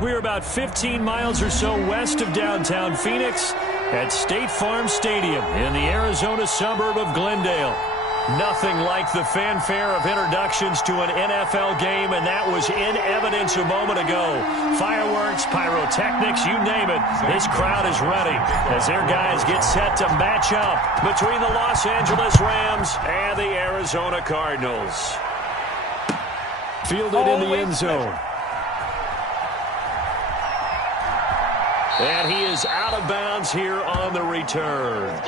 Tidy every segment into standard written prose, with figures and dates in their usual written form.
We're about 15 miles or so west of downtown Phoenix at State Farm Stadium in the Arizona suburb of Glendale. Nothing like the fanfare of introductions to an NFL game, and that was in evidence a moment ago. Fireworks, pyrotechnics, you name it. This crowd is ready as their guys get set to match up between the Los Angeles Rams and the Arizona Cardinals. Fielded in the end zone. And he is out of bounds here on the return.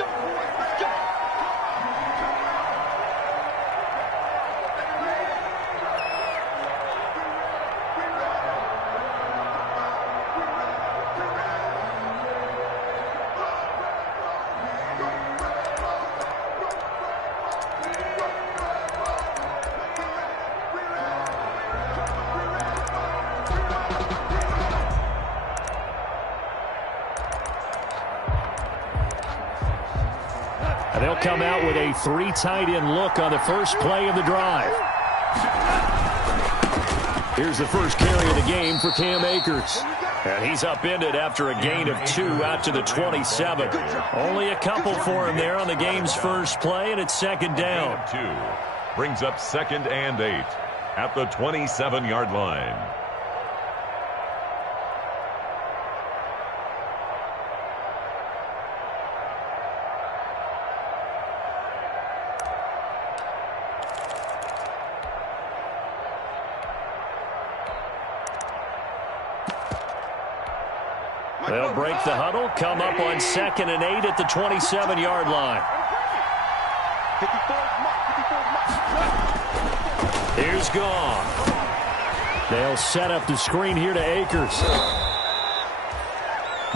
They'll come out with a 3 tight end look on the first play of the drive. Here's the first carry of the game for Cam Akers. And he's upended after a gain of 2 out to the 27. Only a couple for him there on the game's first play, and it's second down. 2 brings up 2nd and 8 at the 27-yard line. They'll break the huddle, come up on 2nd and 8 at the 27-yard line. Here's gone. They'll set up the screen here to Akers.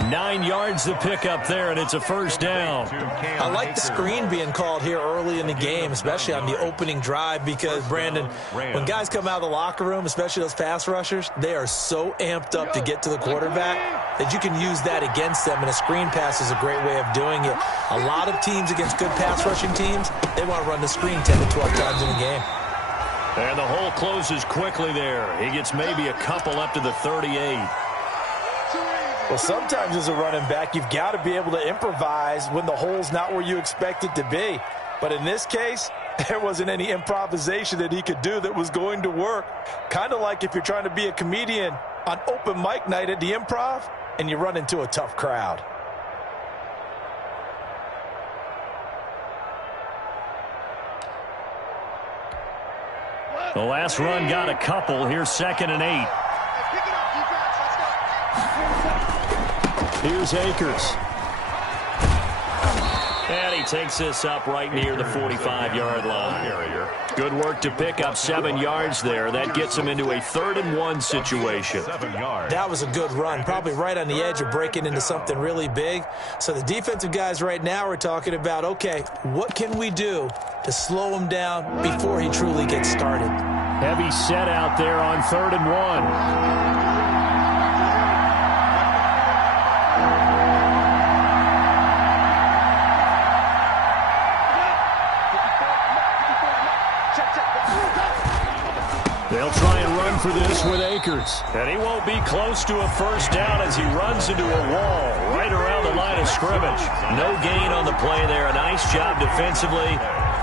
9 yards to pick up there, and it's a first down. I like the screen being called here early in the game, especially on the opening drive, because, Brandon, when guys come out of the locker room, especially those pass rushers, they are so amped up to get to the quarterback that you can use that against them, and a screen pass is a great way of doing it. A lot of teams against good pass rushing teams, they want to run the screen 10 to 12 times in a game. And the hole closes quickly there. He gets maybe a couple up to the 38. Well, sometimes as a running back, you've got to be able to improvise when the hole's not where you expect it to be. But in this case, there wasn't any improvisation that he could do that was going to work. Kind of like if you're trying to be a comedian on open mic night at the Improv and you run into a tough crowd. The last run got a couple. Here's 2nd and 8. Here's Akers. And he takes this up right near the 45-yard line. Good work to pick up 7 yards there. That gets him into a 3rd and 1 situation. That was a good run, probably right on the edge of breaking into something really big. So the defensive guys right now are talking about, okay, what can we do to slow him down before he truly gets started? Heavy set out there on 3rd and 1. They'll try and run for this with Akers. And he won't be close to a first down as he runs into a wall right around the line of scrimmage. No gain on the play there. A nice job defensively.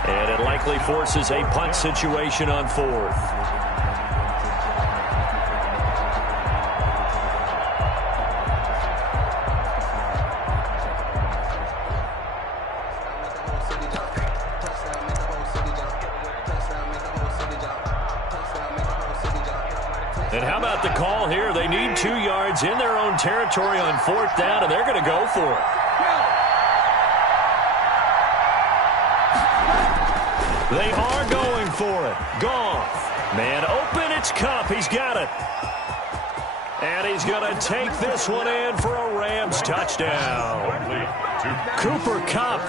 And it likely forces a punt situation on 4th. And how about the call here? They need 2 yards in their own territory on 4th down, and they're going to go for it. They are going for it. Goff. Man open, it's Kupp. He's got it. And he's going to take this one in for a Rams touchdown. Cooper Kupp,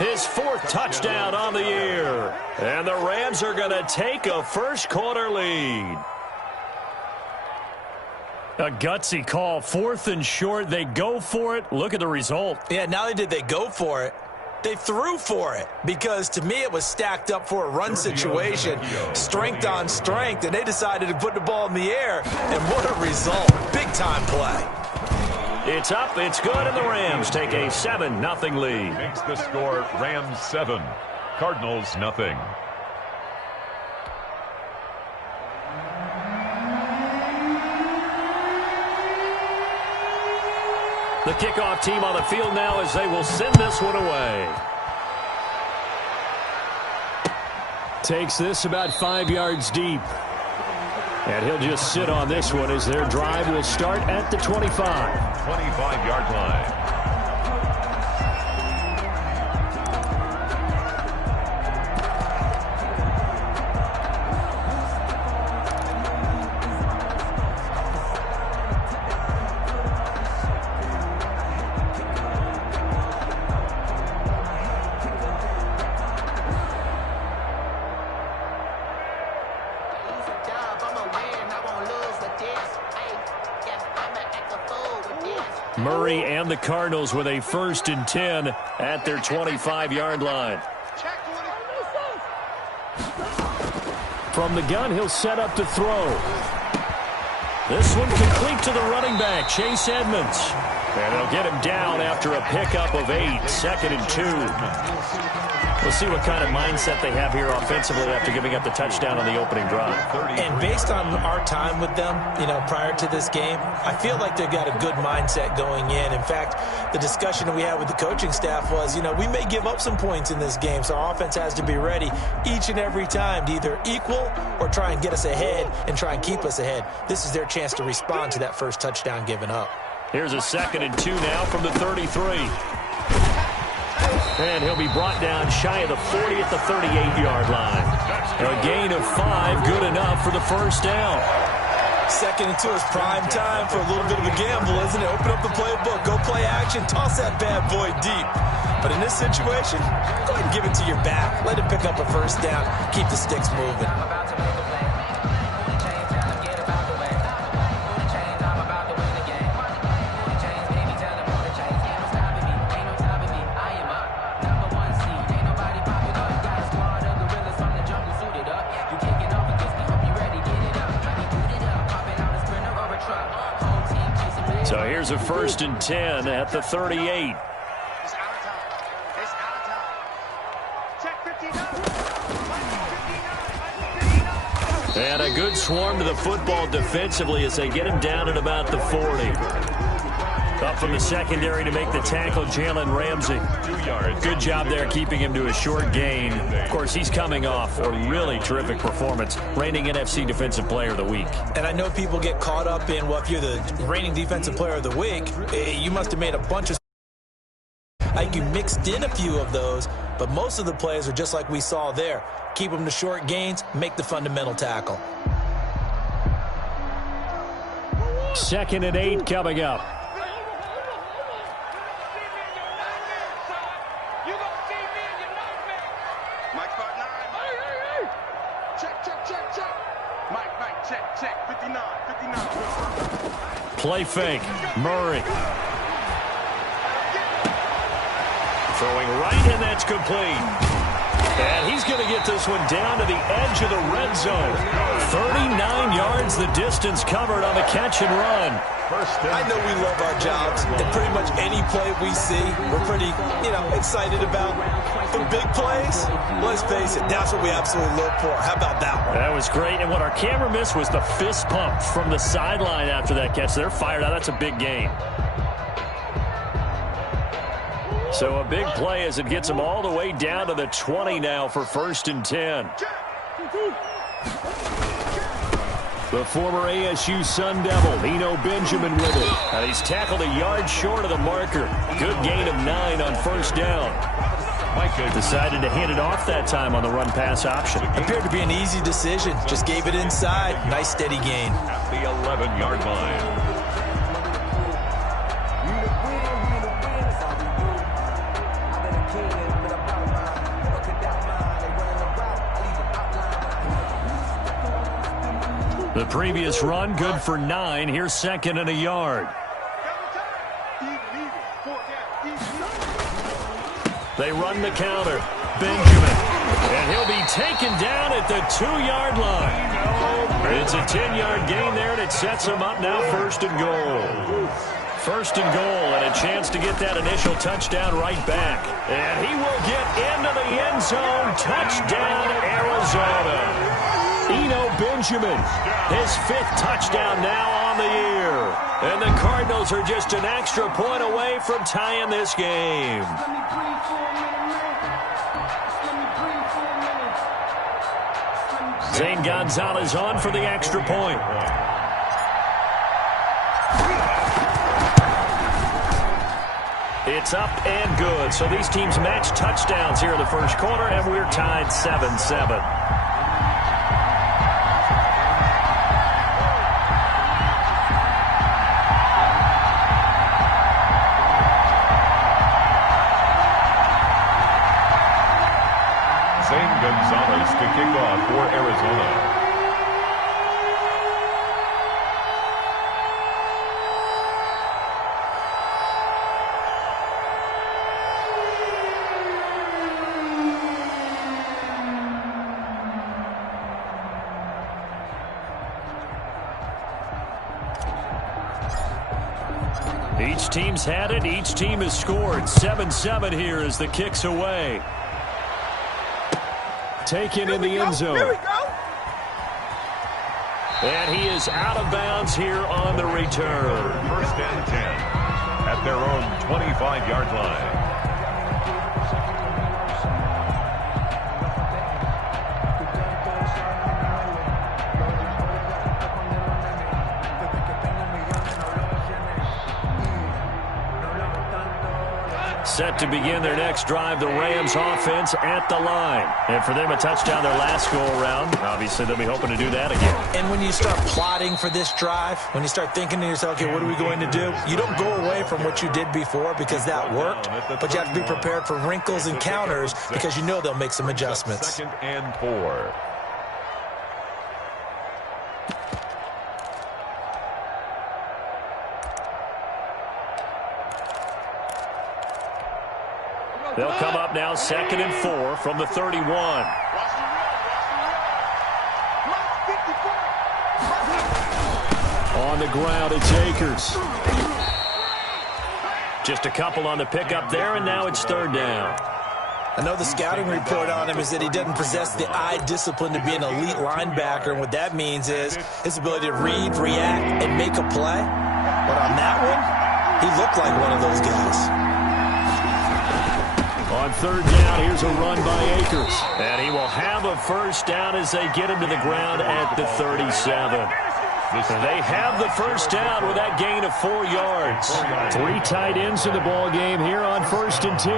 his 4th touchdown on the year. And the Rams are going to take a first-quarter lead. A gutsy call. 4th and short. They go for it. Look at the result. Yeah, not only did they go for it, They threw for it because, to me, it was stacked up for a run situation, strength on strength, and they decided to put the ball in the air, and what a result. Big-time play. It's up, it's good, and the Rams take a 7-0 lead. Makes the score Rams 7, Cardinals nothing. The kickoff team on the field now as they will send this one away. Takes this about 5 yards deep. And he'll just sit on this one as their drive will start at the 25. 25-yard line. Murray and the Cardinals with a 1st and 10 at their 25-yard line. From the gun, he'll set up to throw. This one complete to the running back, Chase Edmonds. And they'll get him down after a pickup of 8, 2nd and 2. We'll see what kind of mindset they have here offensively after giving up the touchdown on the opening drive. And based on our time with them, prior to this game, I feel like they've got a good mindset going in. In fact, the discussion that we had with the coaching staff was, we may give up some points in this game, so our offense has to be ready each and every time to either equal or try and get us ahead and try and keep us ahead. This is their chance to respond to that first touchdown given up. Here's a 2nd and 2 now from the 33. And he'll be brought down shy of the 40 at the 38-yard line. A gain of 5, good enough for the first down. 2nd and 2 is prime time for a little bit of a gamble, isn't it? Open up the playbook, go play action, toss that bad boy deep. But in this situation, go ahead and give it to your back. Let him pick up a first down, keep the sticks moving. So here's a 1st and 10 at the 38. And a good swarm to the football defensively as they get him down at about the 40. Up from the secondary to make the tackle, Jalen Ramsey. 2 yards. Good job there keeping him to a short gain. Of course, he's coming off a really terrific performance, reigning NFC Defensive Player of the Week. And I know people get caught up in, well, if you're the reigning Defensive Player of the Week, you must have made a bunch of... I think you mixed in a few of those, but most of the plays are just like we saw there. Keep them to short gains, make the fundamental tackle. 2nd and 8 coming up. Play fake. Murray. Throwing right, and that's complete. And he's going to get this one down to the edge of the red zone. 39 yards the distance covered on the catch and run. I know we love our jobs, and pretty much any play we see, we're pretty, excited about. The big plays, let's face it, that's what we absolutely look for. How about that one? That was great, and what our camera missed was the fist pump from the sideline after that catch. They're fired out. That's a big gain. So a big play as it gets them all the way down to the 20 now for 1st and 10. The former ASU Sun Devil, Eno Benjamin with it. And he's tackled a yard short of the marker. Good gain of 9 on 1st down. Micah decided to hand it off that time on the run-pass option. Appeared to be an easy decision. Just gave it inside. Nice steady gain. At the 11-yard line. The previous run, good for 9. Here's 2nd and a yard. They run the counter. Benjamin. And he'll be taken down at the 2-yard line. It's a 10-yard gain there, and it sets him up now 1st and goal. 1st and goal, and a chance to get that initial touchdown right back. And he will get into the end zone. Touchdown, Arizona. Eno Benjamin, his 5th touchdown now on the year. And the Cardinals are just an extra point away from tying this game. Zane Gonzalez on for the extra point. It's up and good. So these teams match touchdowns here in the first quarter, and we're tied 7-7. Zane Gonzalez to kick off for Arizona. Each team's had it. Each team has scored. 7-7 here as the kick's away. Taken in the end zone. And he is out of bounds here on the return. 1st and 10 at their own 25-yard line. Set to begin their next drive, the Rams offense at the line. And for them, a touchdown their last go-around. Obviously, they'll be hoping to do that again. And when you start plotting for this drive, when you start thinking to yourself, okay, what are we going to do? You don't go away from what you did before because that worked, but you have to be prepared for wrinkles and counters because you know they'll make some adjustments. 2nd and 4. They'll come up now 2nd and 4 from the 31. On the ground, it's Akers. Just a couple on the pickup there, and now it's 3rd down. I know the scouting report on him is that he doesn't possess the eye discipline to be an elite linebacker, and what that means is his ability to read, react, and make a play. But on that one, he looked like one of those guys. On 3rd down, here's a run by Akers. And he will have a 1st down as they get him to the ground at the 37. They have the 1st down with that gain of 4 yards. 3 tight ends in the ball game here on 1st and 10.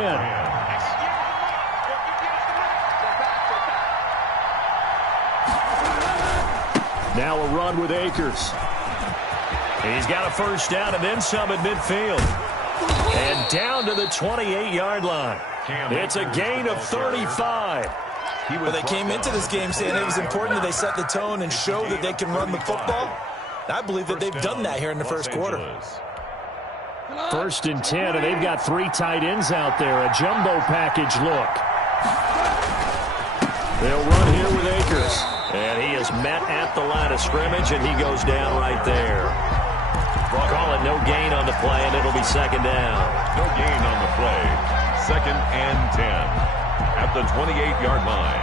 Now a run with Akers. He's got a 1st down and then some at midfield. And down to the 28-yard line. It's a gain of 35. Well, they came into this game saying it was important that they set the tone and show that they can run the football. I believe that they've done that here in the first quarter. 1st and 10, and they've got 3 tight ends out there. A jumbo package look. They'll run here with Akers. And he is met at the line of scrimmage, and he goes down right there. Call it no gain on the play, and it'll be 2nd down. No gain on the play. 2nd and 10 at the 28-yard line.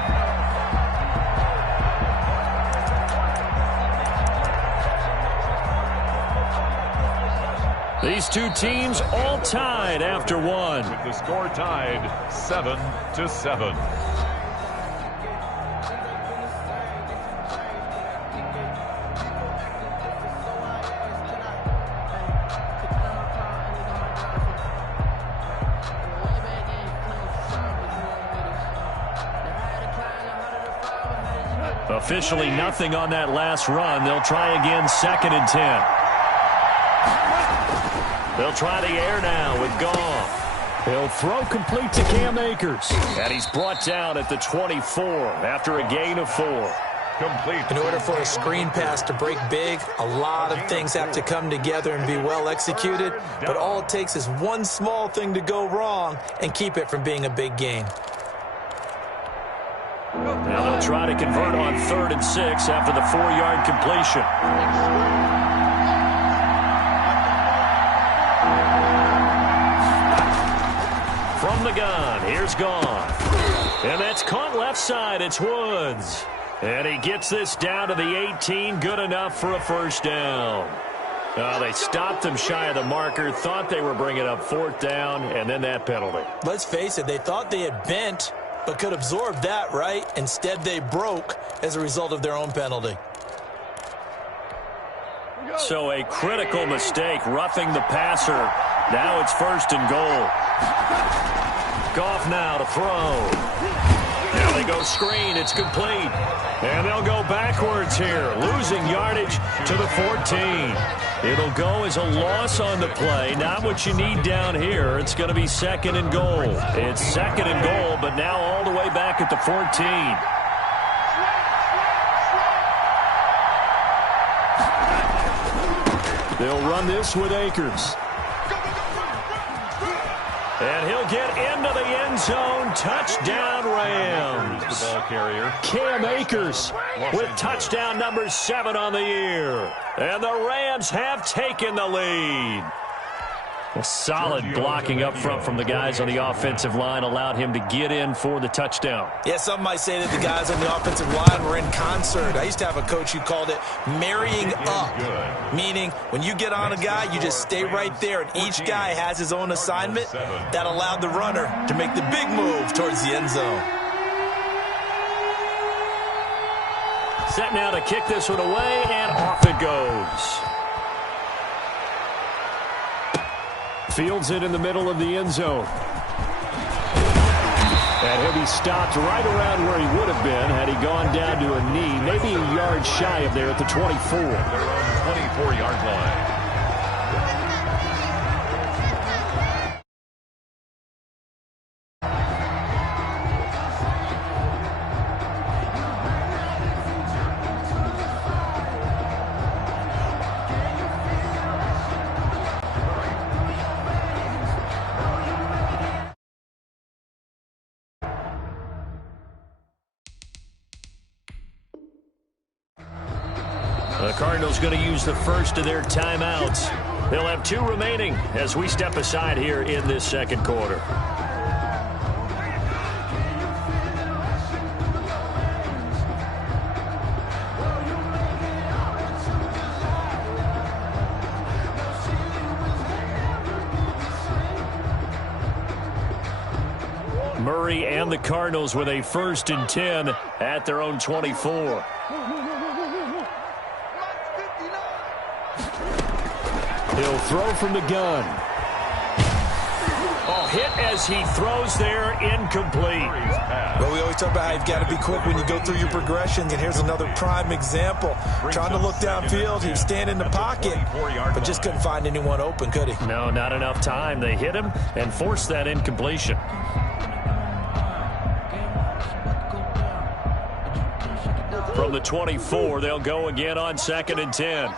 These two teams all tied after one. With the score tied 7-7. Officially nothing on that last run. They'll try again 2nd and 10. They'll try the air now with Goff. He'll throw complete to Cam Akers. And he's brought down at the 24 after a gain of 4. complete. In order for a screen pass to break big, a lot of things have to come together and be well executed, but all it takes is one small thing to go wrong and keep it from being a big gain. Now they'll try to convert on 3rd and 6 after the 4-yard completion. From the gun, here's Goff. And that's caught left side. It's Woods. And he gets this down to the 18. Good enough for a first down. They stopped him shy of the marker, thought they were bringing up 4th down, and then that penalty. Let's face it, they thought they had bent, but could absorb that, right? Instead, they broke as a result of their own penalty. So a critical mistake, roughing the passer. Now it's 1st and goal. Goff now to throw. Now they go screen. It's complete. And they'll go backwards here, losing yardage to the 14. It'll go as a loss on the play. Not what you need down here. It's going to be 2nd and goal. It's 2nd and goal, but now all the way back at the 14. They'll run this with Akers. And he'll get into the end zone. Touchdown, Rams. The ball carrier. Cam Akers with touchdown number 7 on the year. And the Rams have taken the lead. A solid blocking up front from the guys on the offensive line allowed him to get in for the touchdown. Yeah, some might say that the guys on the offensive line were in concert. I used to have a coach who called it marrying up, meaning when you get on a guy, you just stay right there, and each guy has his own assignment. That allowed the runner to make the big move towards the end zone. Set now to kick this one away, and off it goes. Fields it in the middle of the end zone. And he'll be stopped right around where he would have been had he gone down to a knee, maybe a yard shy of there at the 24. They're on the 24-yard line. The Cardinals going to use the first of their timeouts. They'll have 2 remaining as we step aside here in this second quarter. Murray and the Cardinals with a 1st and 10 at their own 24. He'll throw from the gun. Oh, hit as he throws there, incomplete. Well, we always talk about how you've got to be quick when you go through your progressions, and here's another prime example. Trying to look downfield, he was standing in the pocket, but just couldn't find anyone open, could he? No, not enough time. They hit him and forced that incompletion. From the 24, they'll go again on 2nd and 10.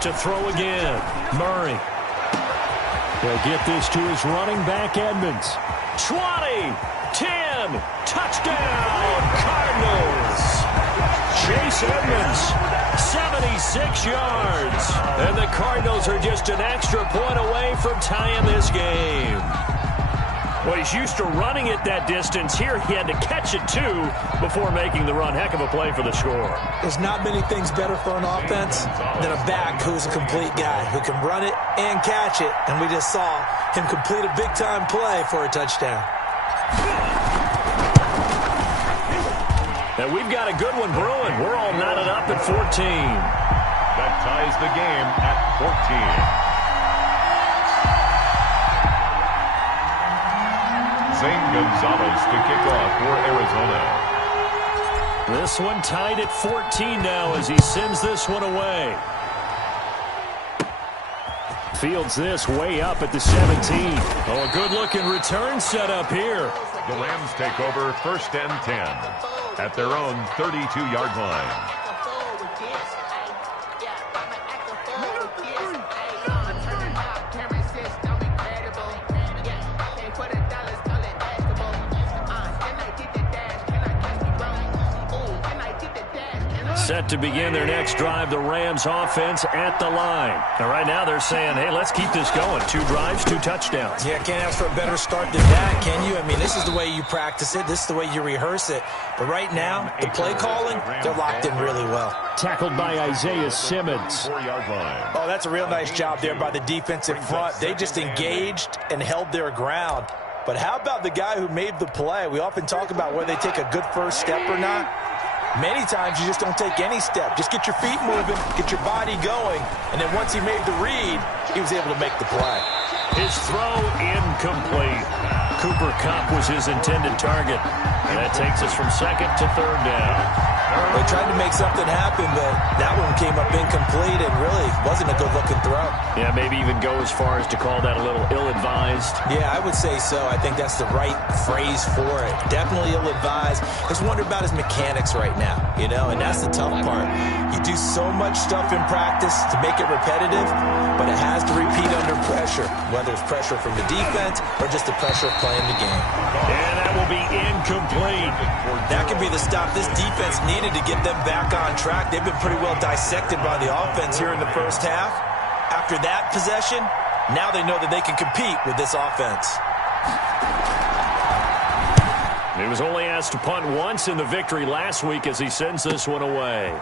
To throw again, Murray. He'll get this to his running back, Edmonds. 20, 10, touchdown, Cardinals. Chase Edmonds, 76 yards. And the Cardinals are just an extra point away from tying this game. Well, he's used to running it that distance. Here he had to catch it, too, before making the run. Heck of a play for the score. There's not many things better for an offense than a back who's a complete guy, who can run it and catch it. And we just saw him complete a big-time play for a touchdown. And we've got a good one brewing. We're all knotted up at 14. That ties the game at 14. Zane Gonzalez to kick off for Arizona. This one tied at 14 now as he sends this one away. Fields this way up at the 17. Oh, a good-looking return set up here. The Rams take over 1st and 10 at their own 32-yard line. Set to begin their next drive, the Rams offense at the line. And right now they're saying, hey, let's keep this going. 2 drives, 2 touchdowns. Yeah, can't ask for a better start than that, can you? I mean, this is the way you practice it. This is the way you rehearse it. But right now, the play calling, they're locked in really well. Tackled by Isaiah Simmons. 4-yard line. Oh, that's a real nice job there by the defensive front. They just engaged and held their ground. But how about the guy who made the play? We often talk about whether they take a good first step or not. Many times you just don't take any step. Just get your feet moving, get your body going, and then once he made the read, he was able to make the play. His throw incomplete. Cooper Kupp was his intended target. And that takes us from 2nd to 3rd down. They tried to make something happen, but that one came up incomplete and really wasn't a good-looking throw. Yeah, maybe even go as far as to call that a little ill-advised. Yeah, I would say so. I think that's the right phrase for it. Definitely ill-advised. Just wonder about his mechanics right now, you know, and that's the tough part. You do so much stuff in practice to make it repetitive, but it has to repeat under pressure, whether it's pressure from the defense or just the pressure of playing the game. And that will be incomplete. That could be the stop this defense needed to get them back on track. They've been pretty well dissected by the offense here in the first half. After that possession, now they know that they can compete with this offense. He was only asked to punt once in the victory last week as he sends this one away.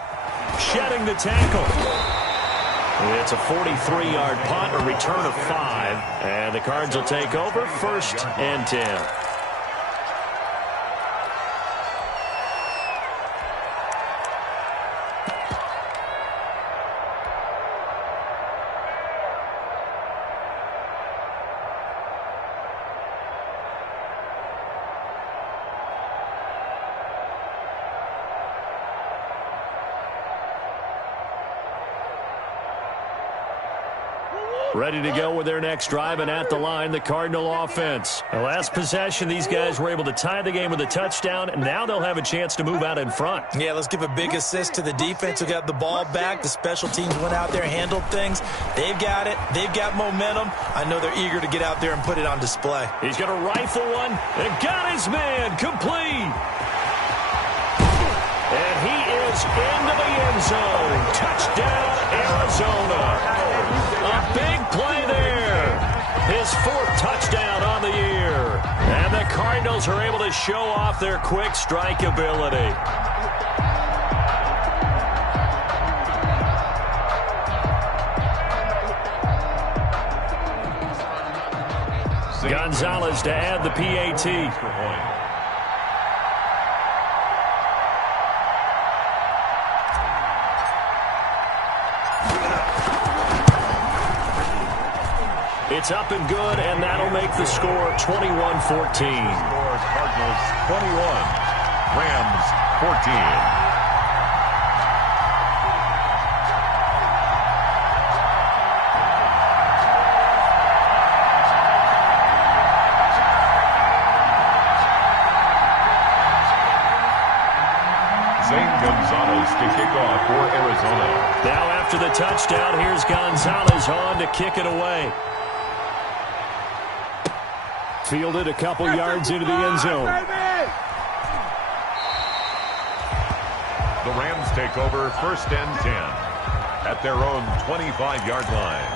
Shedding the tackle. It's a 43-yard punt, a return of 5. And the Cards will take over 1st and 10. Ready to go with their next drive, and at the line, the Cardinal offense. The last possession, these guys were able to tie the game with a touchdown, and now they'll have a chance to move out in front. Yeah, let's give a big assist to the defense who got the ball back. The special teams went out there, handled things. They've got it. They've got momentum. I know they're eager to get out there and put it on display. He's going to rifle one and got his man complete. And he is into the end zone. Touchdown, Arizona. A big play there. His 4th touchdown on the year. And the Cardinals are able to show off their quick strike ability. Gonzalez to add the PAT. It's up and good, and that'll make the score 21-14. Cardinals 21, Rams 14. Gonzalez to kick off for Arizona. Now after the touchdown, here's Gonzalez on to kick it away. Fielded a couple yards into the end zone. The Rams take over 1st and 10 at their own 25-yard line.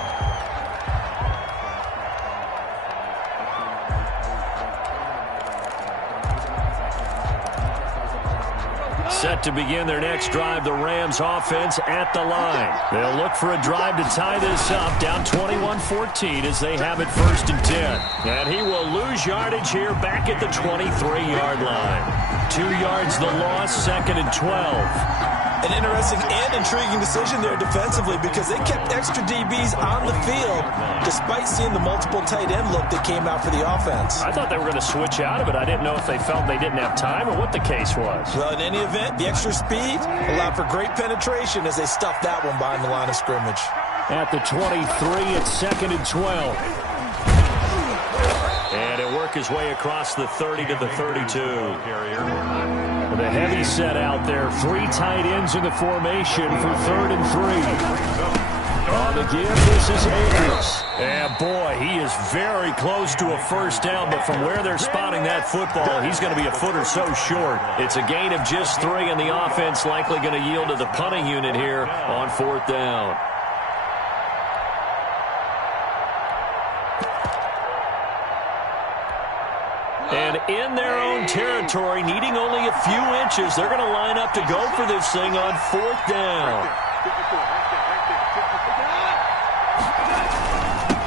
Set to begin their next drive, the Rams offense at the line. They'll look for a drive to tie this up, down 21-14 as they have it 1st and 10. And he will lose yardage here back at the 23-yard line. 2 yards the loss, 2nd and 12. An interesting and intriguing decision there defensively because they kept extra DBs on the field despite seeing the multiple tight end look that came out for the offense. I thought they were going to switch out of it. I didn't know if they felt they didn't have time or what the case was. Well, in any event, the extra speed allowed for great penetration as they stuffed that one behind the line of scrimmage. at the 23. It's 2nd and 12. And he'll work his way across the 30 to the 32. The heavy set out there. 3 tight ends in the formation for 3rd and 3. On the give, this is Akers. And boy, he is very close to a first down, but from where they're spotting that football, he's going to be a foot or so short. It's a gain of just 3, and the offense likely going to yield to the punting unit here on 4th down. And in their own territory, needing only a few inches, they're going to line up to go for this thing on 4th down.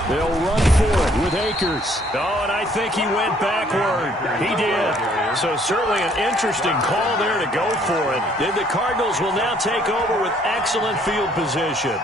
They'll run for it with Akers. Oh, and I think he went backward. He did. So certainly an interesting call there to go for it. Then the Cardinals will now take over with excellent field position.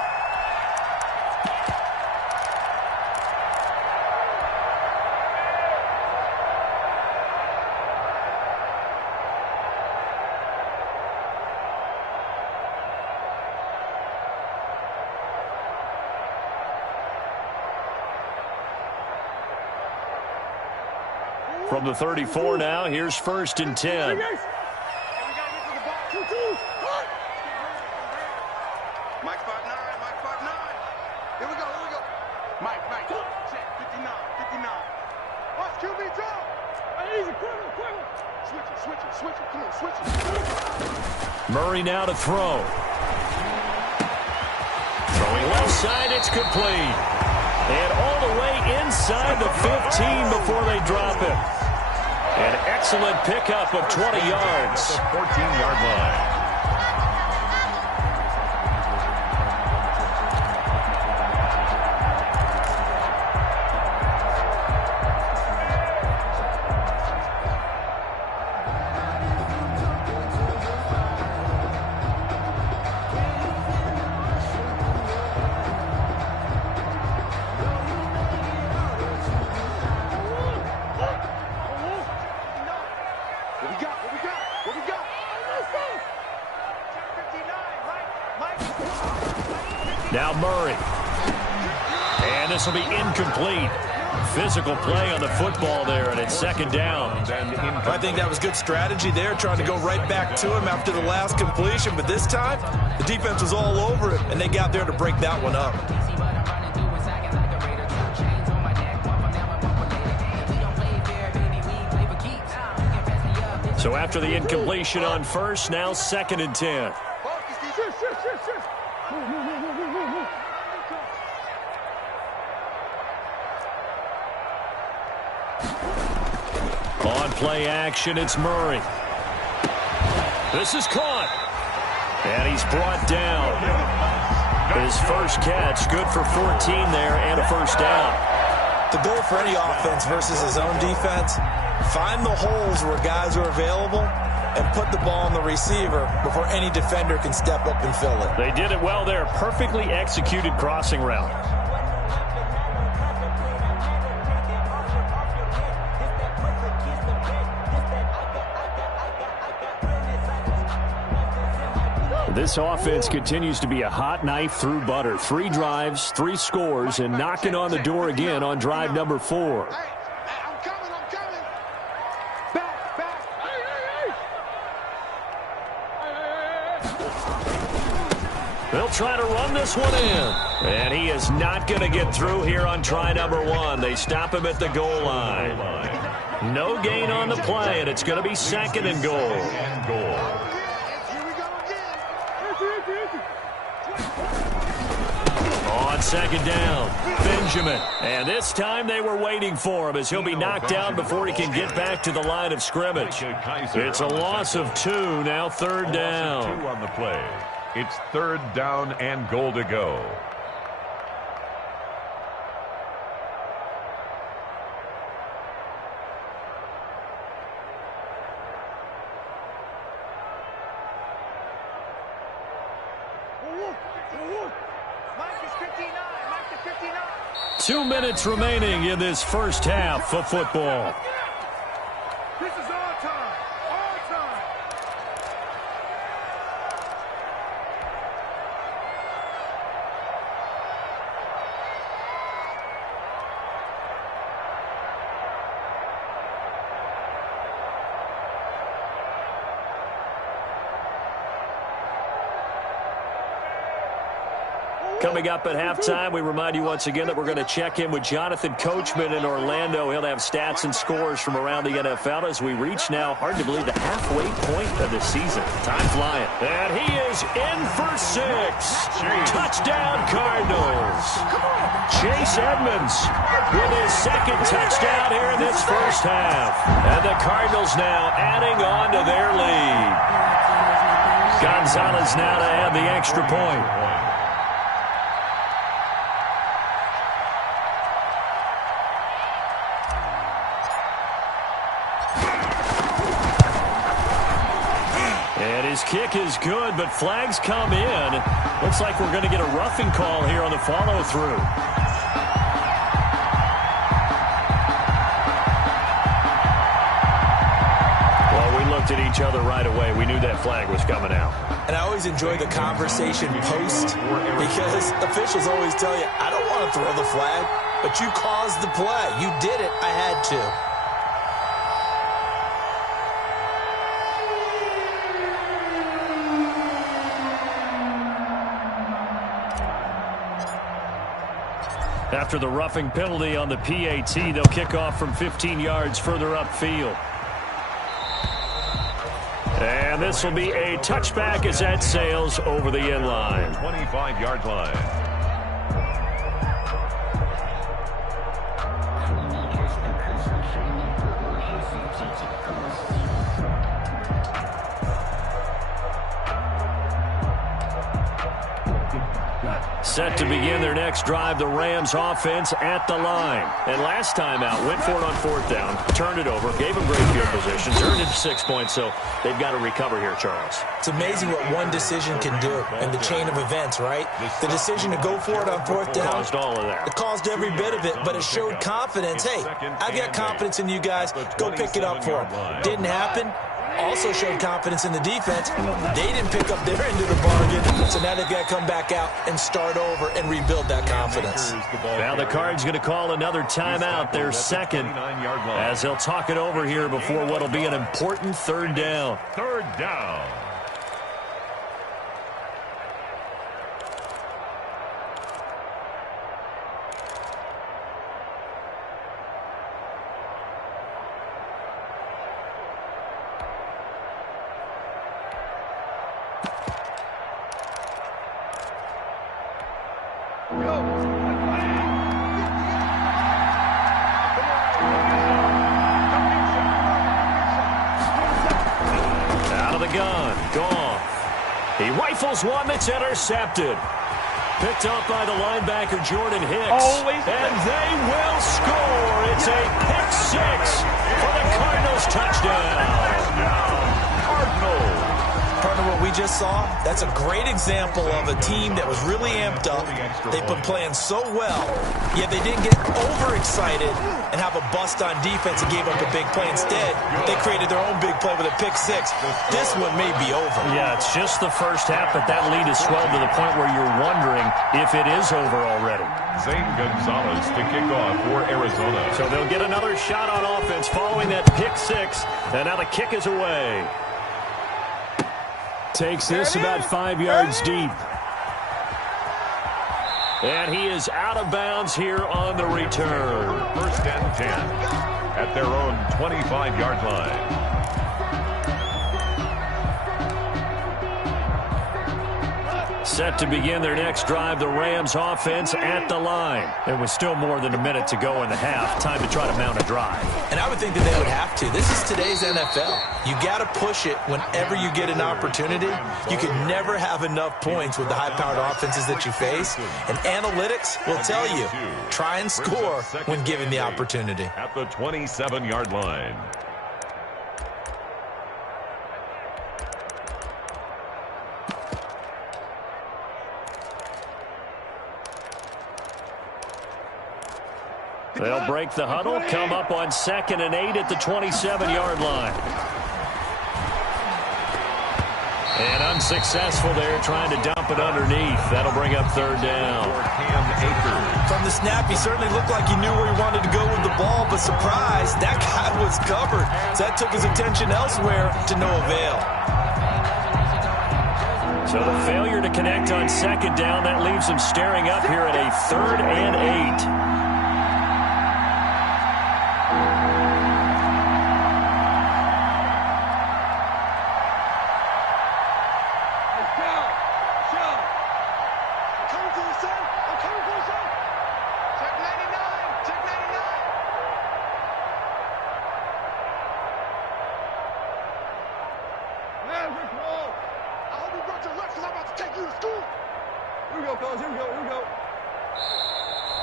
From the 34 now, here's 1st and 10. Mike 5-9, Mike 5-9. Here we go. Mike, check, 59. Watch QB drop. Easy, quicker. Switch it. Come on, switch it. Murray now to throw. Throwing left side, it's complete. And all the way inside the 15 before they drop it. An excellent pickup of 20 yards. The 14-yard line. Now Murray. And this will be incomplete. Physical play on the football there, and it's 2nd down. I think that was good strategy there, trying to go right back to him after the last completion. But this time, the defense was all over him, and they got there to break that one up. So after the incompletion on 1st, now 2nd and 10. On play action, it's Murray. This is caught. And he's brought down. His first catch, good for 14 there and a first down. The goal for any offense versus his own defense, find the holes where guys are available and put the ball on the receiver before any defender can step up and fill it. They did it well there. Perfectly executed crossing route. This offense continues to be a hot knife through butter. 3 drives, 3 scores, and knocking on the door again on drive number 4. I'm coming. Back. They'll try to run this one in. And he is not going to get through here on try number 1. They stop him at the goal line. No gain on the play, and it's going to be 2nd and goal. On 2nd down, Benjamin. And this time they were waiting for him as he'll be knocked down before he can get back to the line of scrimmage. It's a loss of 2, now 3rd down. 2 on the play. It's 3rd down and goal to go. Mike is 59. 2 minutes remaining in this first half of football. This is our time. Coming up at halftime, we remind you once again that we're going to check in with Jonathan Coachman in Orlando. He'll have stats and scores from around the NFL as we reach now, hard to believe, the halfway point of the season. Time flying. And he is in for 6. Touchdown, Cardinals. Chase Edmonds with his second touchdown here in this first half. And the Cardinals now adding on to their lead. Gonzalez now to add the extra point. His kick is good, but flags come in. Looks like we're going to get a roughing call here on the follow-through. Well, we looked at each other right away. We knew that flag was coming out. And I always enjoy the conversation post because officials always tell you, I don't want to throw the flag, but you caused the play. You did it. I had to. After the roughing penalty on the PAT, they'll kick off from 15 yards further upfield. And this will be a touchback as that sails over the end line. 25-yard line. Set to begin their next drive, the Rams offense at the line. And last time out, went for it on 4th down, turned it over, gave them great field position, turned it to 6 points, so they've got to recover here, Charles. It's amazing what one decision can do in the chain of events, right? The decision to go for it on 4th down. Caused all of that. It caused every bit of it, but it showed confidence. Hey, I've got confidence in you guys. Go pick it up for them. Didn't happen. Also showed confidence in the defense. They didn't pick up their end of the bargain, so now they've got to come back out and start over and rebuild that confidence. Now the Cards going to call another timeout, their second, as they'll talk it over here before what will be an important 3rd down. 3rd down. One that's intercepted. Picked up by the linebacker, Jordan Hicks. And they will score. It's a pick 6 for the Cardinals touchdown. Cardinals. Partner, what we just saw, that's a great example of a team that was really amped up. They've been playing so well, yet they didn't get overexcited and have a bust on defense and gave up a big play. Instead, they created their own big play with a pick 6. This one may be over. Yeah, it's just the first half, but that lead is swelled to the point where you're wondering if it is over already. Zane Gonzalez to kick off for Arizona. So they'll get another shot on offense following that pick 6, and now the kick is away. Takes this about 5 yards deep. And he is out of bounds here on the return. 1st and 10 at their own 25-yard line. Set to begin their next drive, the Rams offense at the line. And with still more than a minute to go in the half, time to try to mount a drive. And I would think that they would have to. This is today's NFL. You got to push it whenever you get an opportunity. You can never have enough points with the high-powered offenses that you face. And analytics will tell you, try and score when given the opportunity. At the 27-yard line. They'll break the huddle, come up on 2nd and 8 at the 27-yard line. And unsuccessful there, trying to dump it underneath. That'll bring up 3rd down. From the snap, he certainly looked like he knew where he wanted to go with the ball, but surprise, that guy was covered. So that took his attention elsewhere to no avail. So the failure to connect on second down, that leaves them staring up here at a 3rd and 8.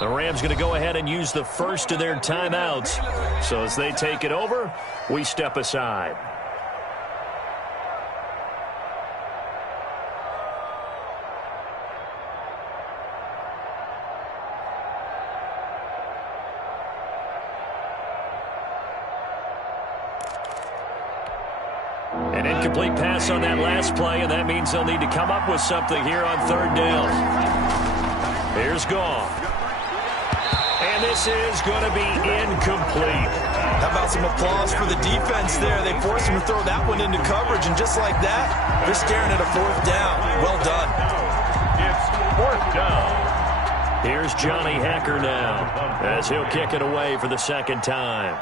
The Rams going to go ahead and use the first of their timeouts. So as they take it over, we step aside. An incomplete pass on that last play, and that means they'll need to come up with something here on 3rd down. Here's Goff. And this is going to be incomplete. How about some applause for the defense there? They forced him to throw that one into coverage, and just like that, they're staring at a 4th down. Well done. It's 4th down. Here's Johnny Hacker now, as he'll kick it away for the second time.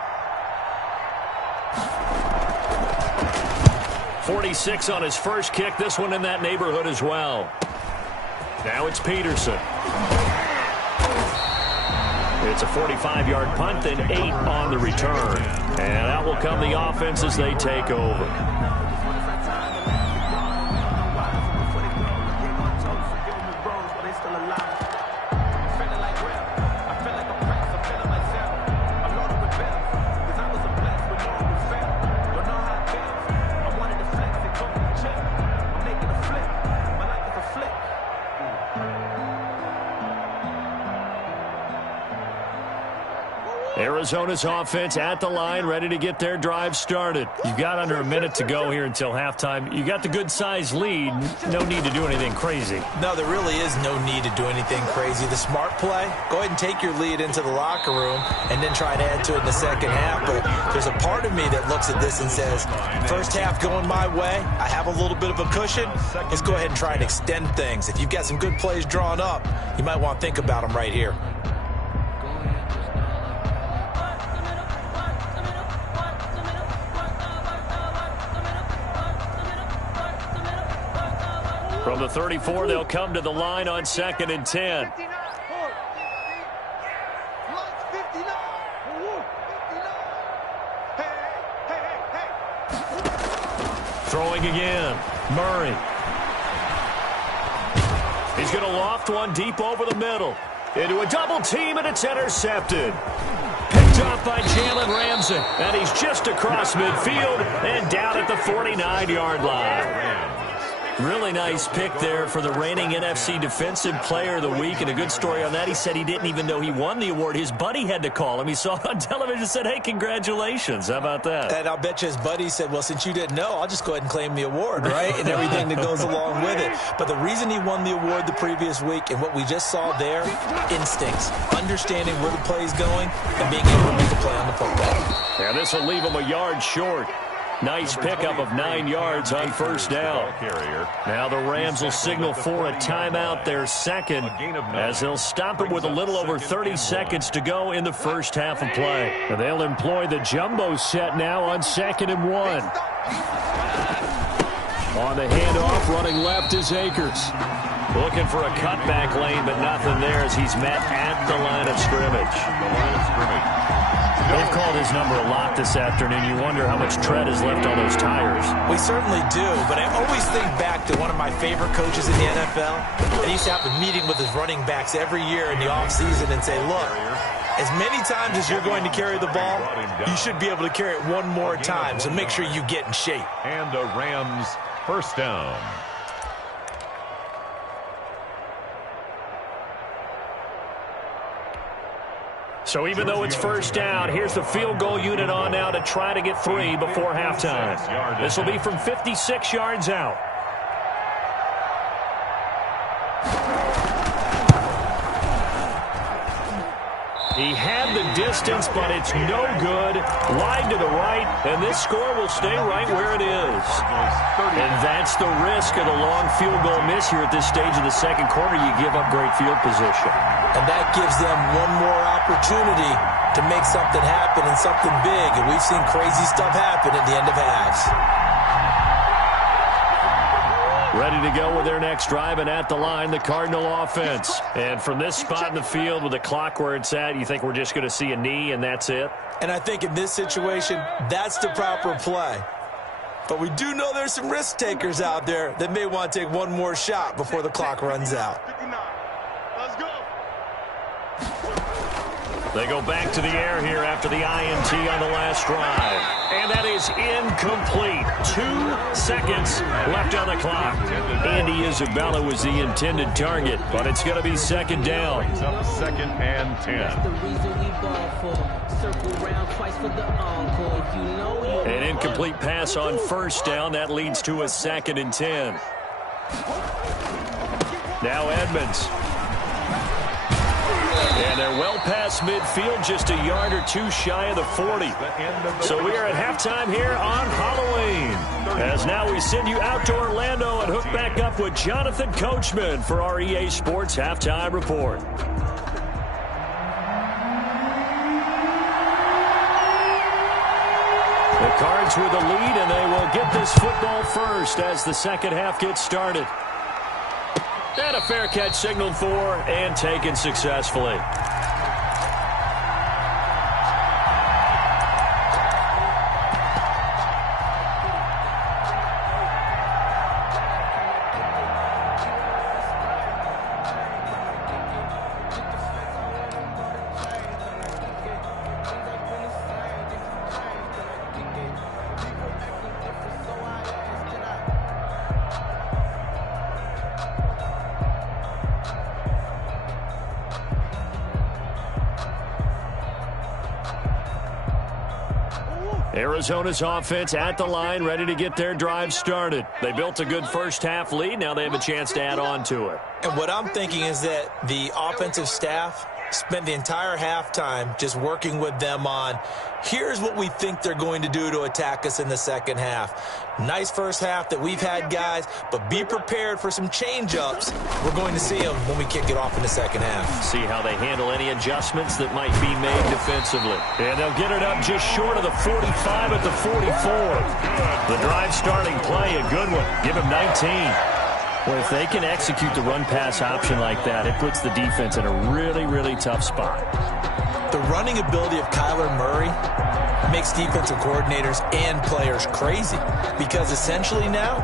46 on his first kick. This one in that neighborhood as well. Now it's Peterson. It's a 45-yard punt, then 8 on the return. And out will come the offense as they take over. Arizona's offense at the line, ready to get their drive started. You've got under a minute to go here until halftime. You got the good-sized lead. No need to do anything crazy. No, there really is no need to do anything crazy. The smart play, go ahead and take your lead into the locker room and then try to add to it in the second half. But there's a part of me that looks at this and says, first half going my way, I have a little bit of a cushion. Let's go ahead and try and extend things. If you've got some good plays drawn up, you might want to think about them right here. From the 34, they'll come to the line on 2nd and 10. Throwing again. Murray. He's going to loft one deep over the middle. Into a double team, and it's intercepted. Picked off by Jalen Ramsey. And he's just across midfield and down at the 49-yard line. Really nice pick there for the reigning NFC Defensive Player of the Week, and a good story on that. He said he didn't even know he won the award. His buddy had to call him. He saw it on television and said, hey, congratulations. How about that? And I'll bet you his buddy said, well, since you didn't know, I'll just go ahead and claim the award, right? And everything that goes along with it. But the reason he won the award the previous week and what we just saw there, instincts, understanding where the play is going and being able to make a play on the football. Yeah, this will leave him a yard short. Nice pickup of 9 yards on first down. Now the Rams will signal for a timeout, their second, as they'll stop it with a little over 30 seconds to go in the first half of play. And they'll employ the jumbo set now on 2nd and 1. On the handoff, running left is Akers. Looking for a cutback lane, but nothing there as he's met at the line of scrimmage. They've called his number a lot this afternoon. You wonder how much tread is left on those tires. We certainly do, but I always think back to one of my favorite coaches in the NFL. And he used to have a meeting with his running backs every year in the offseason and say, look, as many times as you're going to carry the ball, you should be able to carry it one more time, so make sure you get in shape. And the Rams first down. So even though it's first down, here's the field goal unit on now to try to get 3 before halftime. This will be from 56 yards out. He had the distance, but it's no good. Wide to the right, and this score will stay right where it is. And that's the risk of the long field goal miss here at this stage of the second quarter. You give up great field position. And that gives them one more opportunity to make something happen and something big. And we've seen crazy stuff happen at the end of halves. Ready to go with their next drive, and at the line, the Cardinal offense. And from this spot in the field with the clock where it's at, you think we're just going to see a knee and that's it? And I think in this situation, that's the proper play. But we do know there's some risk takers out there that may want to take one more shot before the clock runs out. Let's go. They go back to the air here after the INT on the last drive. And that is incomplete. 2 seconds left on the clock. Andy Isabella was the intended target, but it's going to be second down. Brings up second and 10. An incomplete pass on first down. That leads to a second and 10. Now Edmonds. And they're well past midfield, just a yard or two shy of the 40. So we are at halftime here on Halloween. As now we send you out to Orlando and hook back up with Jonathan Coachman for our EA Sports Halftime Report. The Cards with the lead, and they will get this football first as the second half gets started. And a fair catch signaled for and taken successfully. Arizona's offense at the line, ready to get their drive started. They built a good first half lead. Now they have a chance to add on to it. And what I'm thinking is that the offensive staff spent the entire halftime just working with them on, here's what we think they're going to do to attack us in the second half. Nice first half that we've had, guys, but be prepared for some change-ups. We're going to see them when we kick it off in the second half. See how they handle any adjustments that might be made defensively. And they'll get it up just short of the 45 at the 44. The drive starting play, a good one. Give him 19. Well, if they can execute the run-pass option like that, it puts the defense in a really, really tough spot. The running ability of Kyler Murray makes defensive coordinators and players crazy because essentially now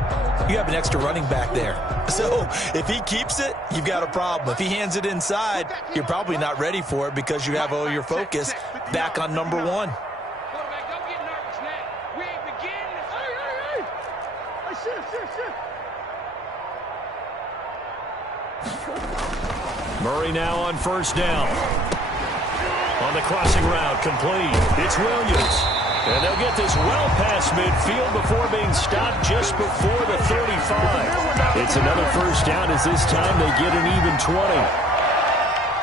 you have an extra running back there. So if he keeps it, you've got a problem. If he hands it inside, you're probably not ready for it because you have all your focus back on number one. Quarterback, don't get nervous now. We ain't beginning. Hey. Shift. Murray now on first down. On the crossing route, complete. It's Williams. And they'll get this well past midfield before being stopped just before the 35. It's another first down as this time they get an even 20.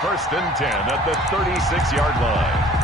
First and 10 at the 36-yard line.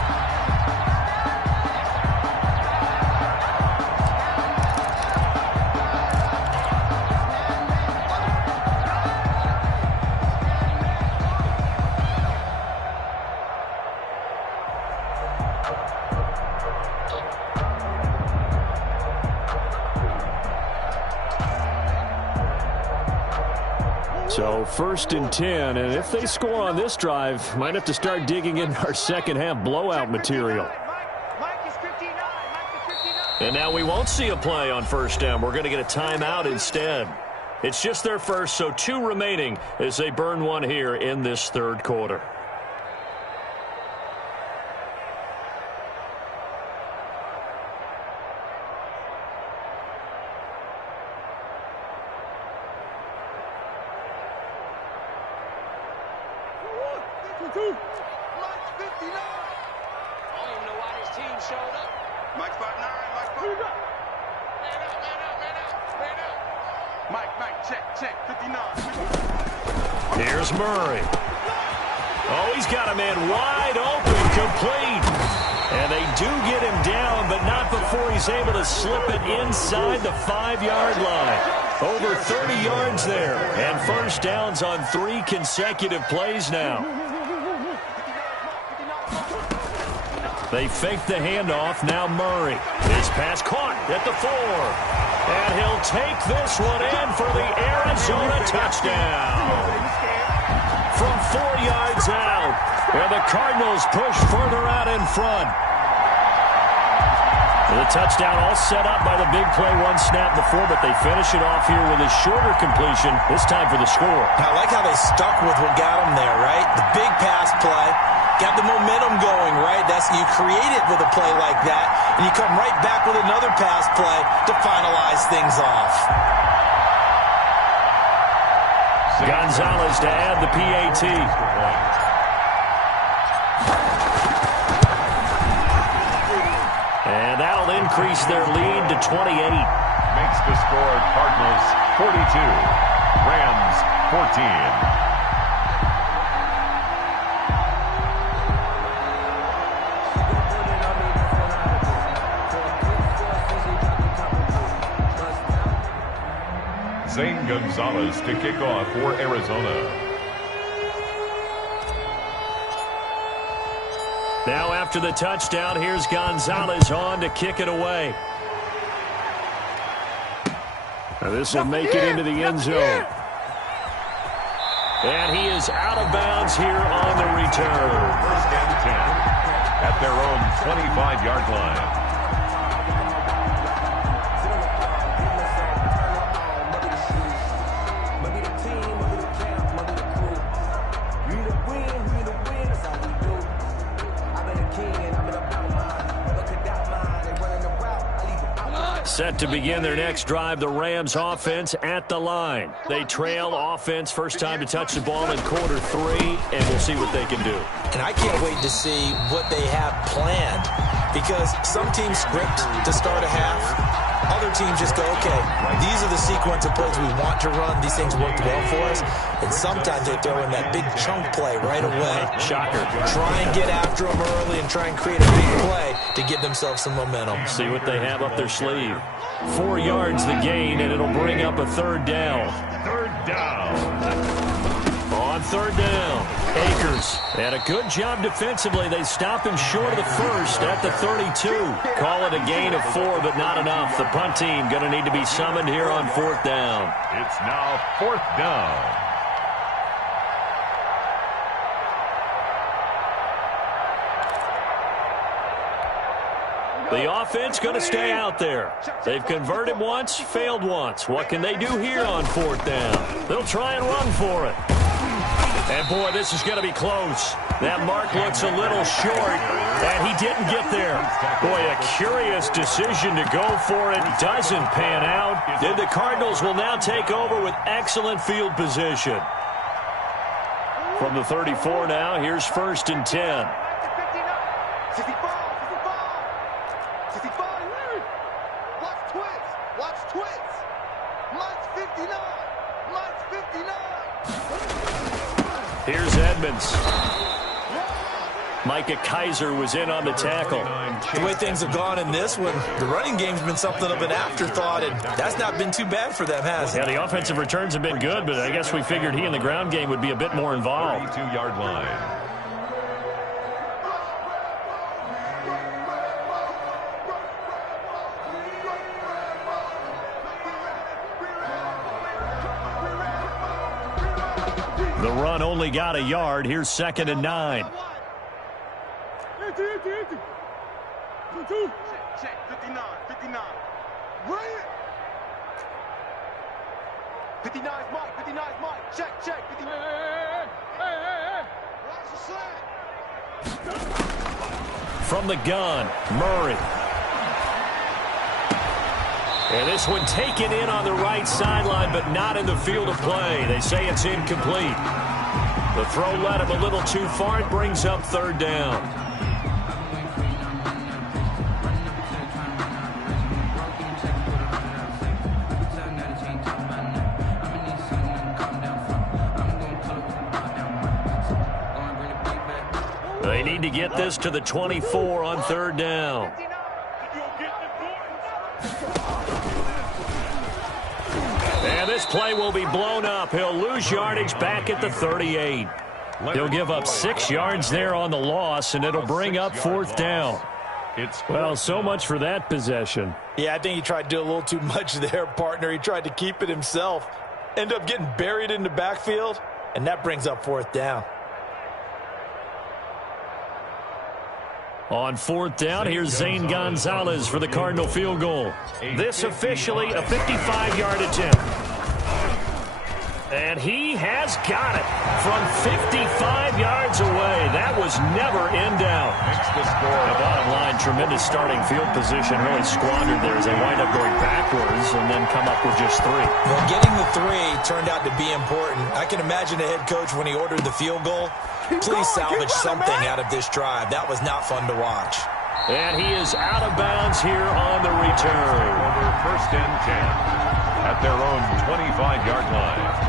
So first and 10, and if they score on this drive, might have to start digging in our second half blowout material. Mike is 59. And now we won't see a play on first down. We're going to get a timeout instead. It's just their first, so 2 remaining as they burn one here in this third quarter. Mike's 59. I don't even know why this team showed up. Mike's 5'9". Mike's 5'9". Man up. Mike, check. 59. Here's Murray. Oh, he's got a man wide open, complete. And they do get him down, but not before he's able to slip it inside the 5-yard line. Over 30 yards there, and first downs on 3 consecutive plays now. They fake the handoff. Now Murray. His pass caught at the 4. And he'll take this one in for the Arizona touchdown. From 4 yards out. And the Cardinals push further out in front. The touchdown all set up by the big play 1 snap before, but they finish it off here with a shorter completion, this time for the score. I like how they stuck with what got them there, right? The big pass play. Got the momentum going, right? You create it with a play like that, and you come right back with another pass play to finalize things off. Gonzalez to add the PAT. And that'll increase their lead to 28. Makes the score Cardinals 42, Rams 14. Zane Gonzalez to kick off for Arizona. Now after the touchdown, here's Gonzalez on to kick it away. Now this will make it into the end zone. And he is out of bounds here on the return. First and 10 at their own 25-yard line. Set to begin their next drive, the Rams offense at the line. They trail offense, first time to touch the ball in quarter 3, and we'll see what they can do. And I can't wait to see what they have planned, because some teams script to start a half. Other teams just go, okay, these are the sequence of plays we want to run. These things worked well for us. And sometimes they throw in that big chunk play right away. Shocker. Try and get after them early and try and create a big play to give themselves some momentum. See what they have up their sleeve. 4 yards the gain, and it'll bring up a third down. Third down. On third down, Akers. And a good job defensively. They stop him short of the first at the 32. Call it a gain of 4, but not enough. The punt team going to need to be summoned here on 4th down. It's now 4th down. The offense going to stay out there. They've converted once, failed once. What can they do here on 4th down? They'll try and run for it. And, boy, this is going to be close. That mark looks a little short, and he didn't get there. Boy, a curious decision to go for it. Doesn't pan out. And the Cardinals will now take over with excellent field position. From the 34 now, here's 1st and 10. Here's Edmonds. Micah Kaiser was in on the tackle. The way things have gone in this one, the running game's been something of an afterthought, and that's not been too bad for them, has it? Yeah, the offensive returns have been good, but I guess we figured he in the ground game would be a bit more involved. 32-yard line. The run only got a yard. Here's 2nd and 9. Check, 59, 59. Run it. 59's Mike, 59's Mike. Check, 59. Hey. Watch the slide. From the gun, Murray. And this one taken in on the right sideline, but not in the field of play. They say it's incomplete. The throw led him a little too far. It brings up 3rd down. They They need to get this to the 24 on third down. And this play will be blown up. He'll lose yardage back at the 38. He'll give up 6 yards there on the loss, and it'll bring up fourth down. Well, so much for that possession. Yeah, I think he tried to do a little too much there, partner. He tried to keep it himself. End up getting buried in the backfield, and that brings up fourth down. On fourth down, here's Zane Gonzalez for the Cardinal field goal. This officially a 55-yard attempt. And he has got it from 55 yards away. That was never in doubt. The bottom line, tremendous starting field position, really squandered there as they wind up going backwards and then come up with just 3. Well, getting the 3 turned out to be important. I can imagine the head coach when he ordered the field goal. Please salvage something out of this drive. That was not fun to watch. And he is out of bounds here on the return. First and 10 at their own 25-yard line.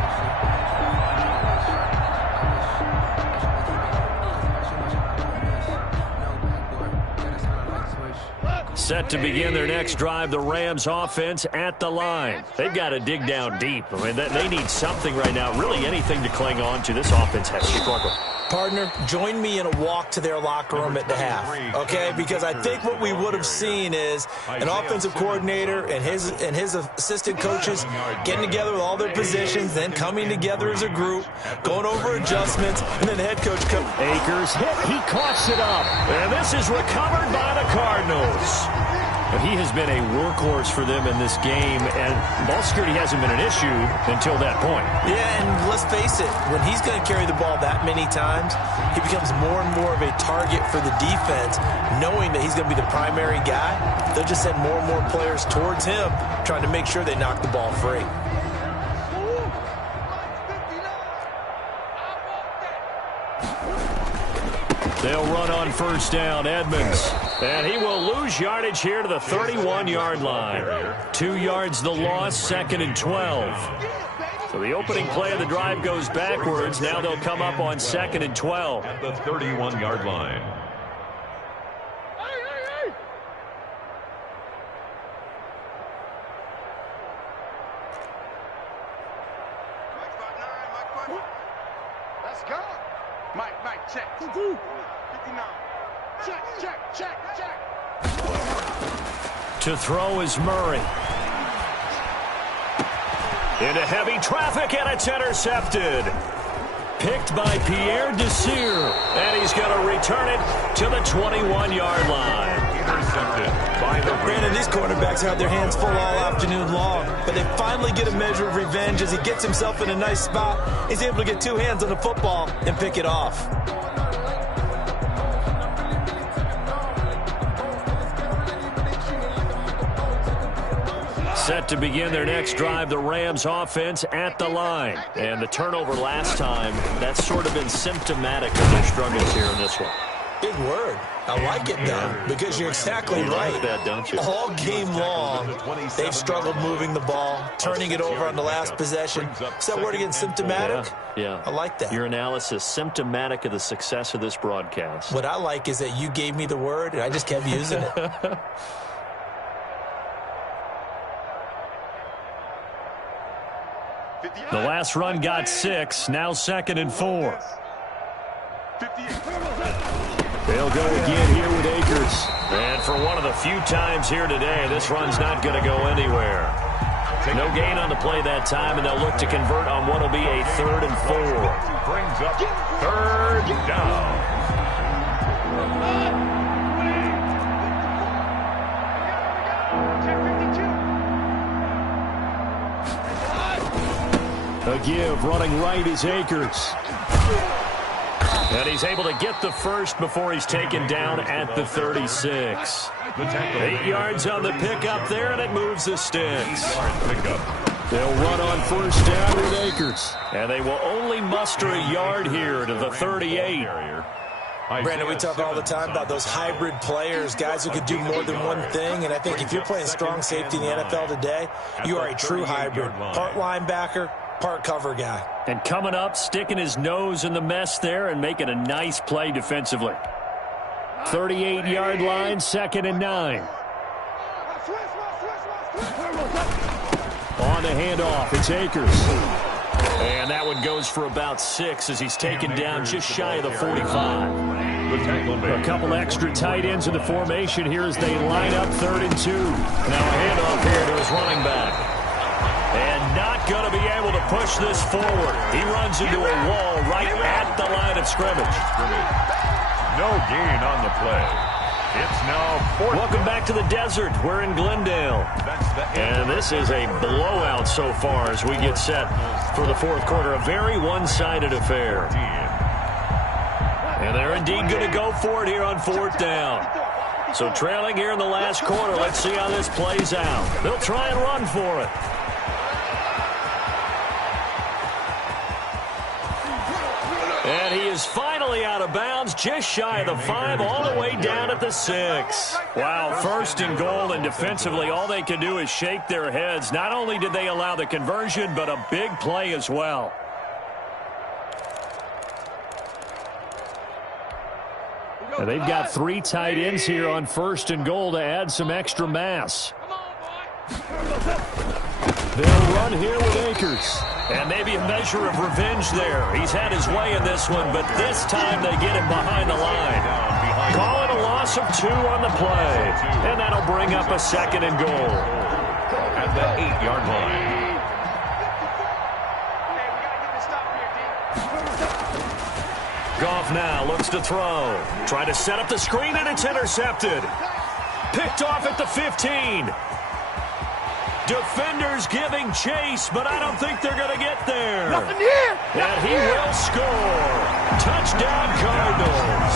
Set to begin their next drive, the Rams offense at the line. They've got to dig down deep. I mean, they need something right now, really anything to cling on to. This offense has to struggle. Partner, join me in a walk to their locker room at the half, okay? Because I think what we would have seen is an offensive coordinator and his assistant coaches getting together with all their positions, then coming together as a group, going over adjustments, and then the head coach comes. Akers hit, he coughs it up. And this is recovered by the Cardinals. But he has been a workhorse for them in this game, and ball security hasn't been an issue until that point. Yeah, and let's face it, when he's going to carry the ball that many times, he becomes more and more of a target for the defense, knowing that he's going to be the primary guy. They'll just send more and more players towards him, trying to make sure they knock the ball free. They'll run on first down, Edmonds. And he will lose yardage here to the 31-yard line. 2 yards the loss, second and 12. So the opening play of the drive goes backwards. Now they'll come up on second and 12. At the 31-yard line. Let's go. Mike, check. 59. Check. To throw is Murray. Into heavy traffic, and it's intercepted. Picked by Pierre Desir, and he's going to return it to the 21-yard line. Intercepted by the Brandon, these quarterbacks have their hands full all afternoon long, but they finally get a measure of revenge as he gets himself in a nice spot. He's able to get 2 hands on the football and pick it off. Set to begin their next drive, the Rams offense at the line. And the turnover last time, that's sort of been symptomatic of their struggles here in this one. Big word. I like it, though, because you're exactly right. Like that, don't you? All game long, they've struggled moving the ball, turning it over on the last possession. Is that word again, symptomatic? Yeah. I like that. Your analysis, symptomatic of the success of this broadcast. What I like is that you gave me the word, and I just kept using it. The last run got 6, now second and 4. They'll go again here with Akers. And for one of the few times here today, this run's not going to go anywhere. No gain on the play that time, and they'll look to convert on what will be a 3rd and 4. brings up third down. A give, running right is Akers. And he's able to get the first before he's taken down at the 36. 8 yards on the pickup there, and it moves the sticks. They'll run on first down with Akers. And they will only muster a yard here to the 38. Brandon, we talk all the time about those hybrid players, guys who could do more than one thing, and I think if you're playing strong safety in the NFL today, you are a true hybrid. Part linebacker, part cover guy. And coming up, sticking his nose in the mess there and making a nice play defensively. 38-yard line, 2nd and 9. On the handoff, it's Akers. And that one goes for about 6 as he's taken down just shy of the 45. A couple extra tight ends in the formation here as they line up 3rd and 2. Now a handoff here to his running back. And not going to be able to push this forward. He runs into a wall right at the line of scrimmage. No gain on the play. It's now 4th. Welcome back to the desert. We're in Glendale. And this is a blowout so far as we get set for the 4th quarter. A very one-sided affair. And they're indeed going to go for it here on 4th down. So trailing here in the last quarter. Let's see how this plays out. They'll try and run for it. And he is finally out of bounds, just shy of the 5, all the way down at the 6. Wow, 1st and goal, and defensively all they can do is shake their heads. Not only did they allow the conversion, but a big play as well. And they've got 3 tight ends here on 1st and goal to add some extra mass. They'll run here with Akers. And maybe a measure of revenge there. He's had his way in this one, but this time they get him behind the line. Call it a loss of 2 on the play. And that'll bring up a 2nd and goal. At the 8-yard line. Goff now looks to throw. Trying to set up the screen, and it's intercepted. Picked off at the 15. Defenders giving chase, but I don't think they're going to get there. Nothing here. And he will score. Touchdown, Cardinals.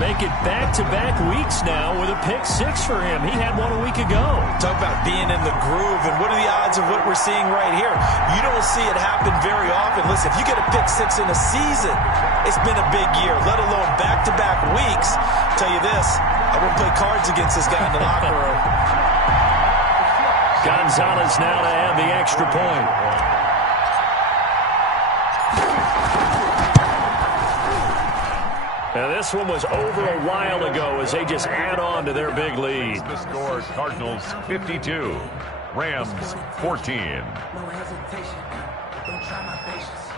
Make it back-to-back weeks now with a pick 6 for him. He had one a week ago. Talk about being in the groove, and what are the odds of what we're seeing right here? You don't see it happen very often. Listen, if you get a pick 6 in a season, it's been a big year, let alone back-to-back weeks. Tell you this, I wouldn't play cards against this guy in the locker room. Gonzalez now to add the extra point. Now this one was over a while ago as they just add on to their big lead. The score, Cardinals 52, Rams 14. No hesitation, don't try my patience.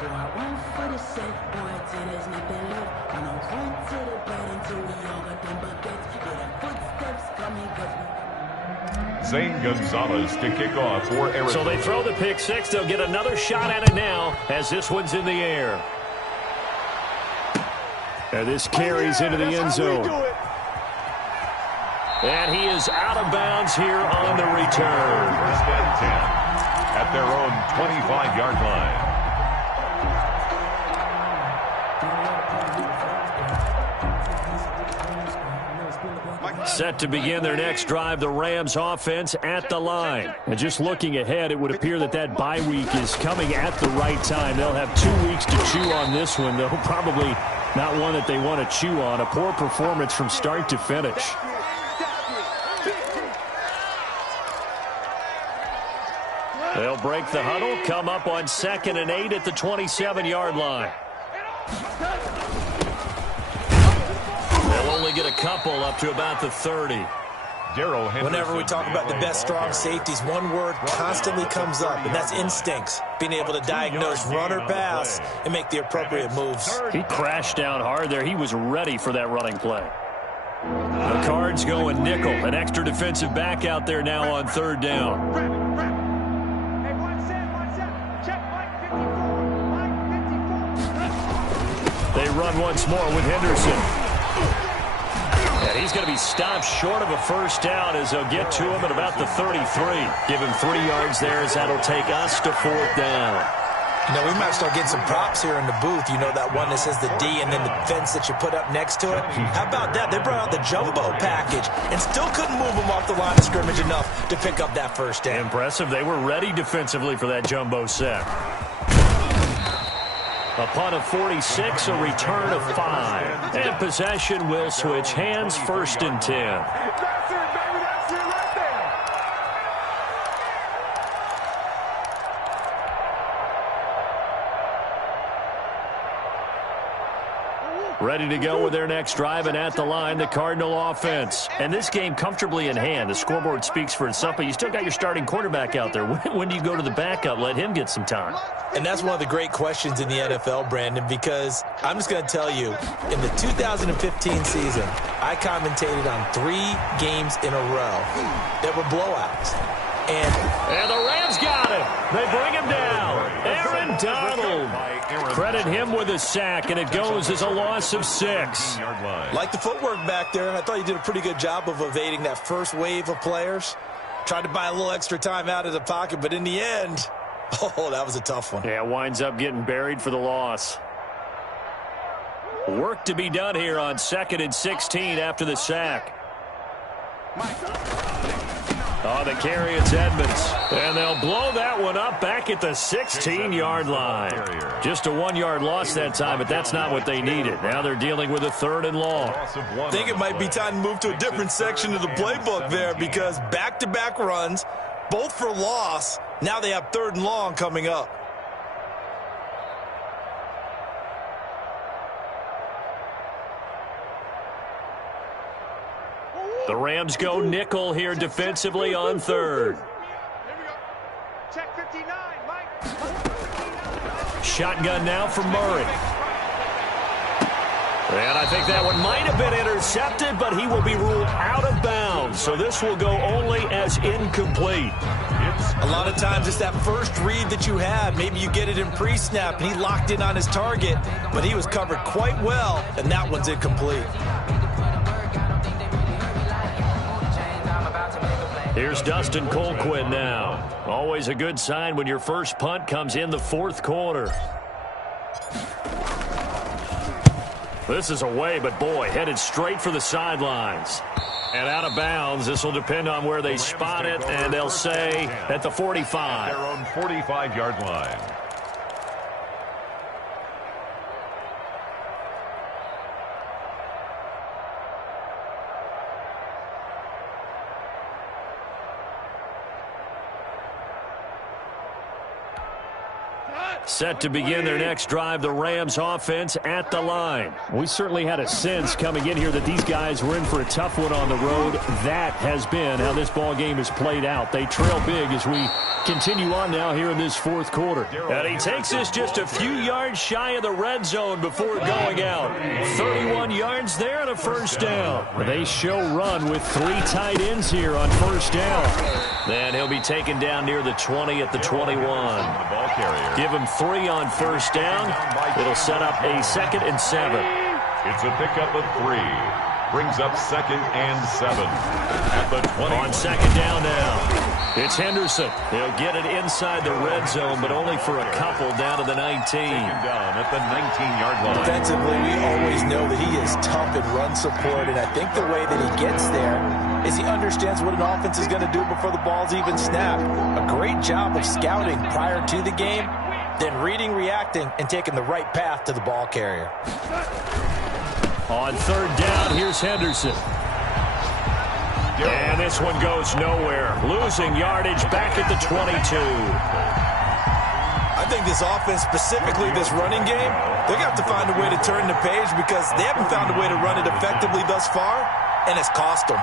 Do I run for the safe boy till there's nothing left? I don't run to the bed until we all got them buckets. Yeah, them footsteps coming cause we... Zane Gonzalez to kick off for Arizona. So they throw the pick 6. They'll get another shot at it now as this one's in the air. And this carries into the end zone. And he is out of bounds here on the return. 1st and 10 at their own 25-yard line. Set to begin their next drive, the Rams offense at the line. And just looking ahead, it would appear that that bye week is coming at the right time. They'll have 2 weeks to chew on this one, though probably not one that they want to chew on. A poor performance from start to finish. They'll break the huddle, come up on 2nd and 8 at the 27-yard line. They'll only get a couple up to about the 30. Whenever we talk about the best strong safeties, one word constantly comes up, and that's instincts. Being able to diagnose run or pass and make the appropriate moves. He crashed down hard there. He was ready for that running play. The Cards going nickel. An extra defensive back out there now on 3rd down. They run once more with Henderson. And he's going to be stopped short of a 1st down as they'll get to him at about the 33. Give him 3 yards there as that'll take us to 4th down. You know, we might start getting some props here in the booth. You know, that one that says the D and then the fence that you put up next to it. How about that? They brought out the jumbo package and still couldn't move them off the line of scrimmage enough to pick up that 1st down. Impressive. They were ready defensively for that jumbo set. A punt of 46, a return of 5. And possession will switch hands, 1st and 10. That's it, baby. That's it right there. Ready to go with their next drive, and at the line, the Cardinal offense. And this game comfortably in hand. The scoreboard speaks for itself, but you still got your starting quarterback out there. When do you go to the backup? Let him get some time. And that's one of the great questions in the NFL, Brandon, because I'm just going to tell you, in the 2015 season, I commentated on 3 games in a row that were blowouts. And the Rams got him. They bring him down. Aaron Donald. Credit him with a sack, and it goes as a loss of 6. Like the footwork back there, I thought he did a pretty good job of evading that first wave of players. Tried to buy a little extra time out of the pocket, but in the end, oh, that was a tough one. Yeah, winds up getting buried for the loss. Work to be done here on 2nd and 16 after the sack. On the carry, it's Edmonds. And they'll blow that one up back at the 16-yard line. Just a 1-yard loss that time, but that's not what they needed. Now they're dealing with a 3rd and long. I think it might be time to move to a different section of the playbook there, because back-to-back runs, both for loss. Now they have 3rd and long coming up. The Rams go nickel here defensively on 3rd. Here we go. Check 59, Mike. Shotgun now for Murray. And I think that one might have been intercepted, but he will be ruled out of bounds. So this will go only as incomplete. A lot of times it's that first read that you have. Maybe you get it in pre-snap, and he locked in on his target, but he was covered quite well, and that one's incomplete. Here's Dustin Colquhoun now. Always a good sign when your first punt comes in the 4th quarter. This is away, but boy, headed straight for the sidelines. And out of bounds. This will depend on where they spot it, and they'll say at the 45. Their own 45-yard line. Set to begin their next drive, the Rams offense at the line. We certainly had a sense coming in here that these guys were in for a tough one on the road. That has been how this ball game has played out. They trail big as we continue on now here in this 4th quarter. And he takes us just a few yards shy of the red zone before going out. 31 yards there and a 1st down. They show run with 3 tight ends here on 1st down. Then he'll be taken down near the 20 at the 21. Give him 3 on 1st down. It'll set up a 2nd and 7. It's a pickup of 3. Brings up 2nd and 7. At the 20. On 2nd down now. It's Henderson. He'll get it inside the red zone, but only for a couple down to the 19. Down at the 19-yard line. Defensively, we always know that he is tough in run support, and I think the way that he gets there is he understands what an offense is going to do before the ball's even snapped. A great job of scouting prior to the game, then reading, reacting, and taking the right path to the ball carrier. On 3rd down, here's Henderson. And this one goes nowhere. Losing yardage back at the 22. I think this offense, specifically this running game, they're going to have to find a way to turn the page because they haven't found a way to run it effectively thus far, and it's cost them.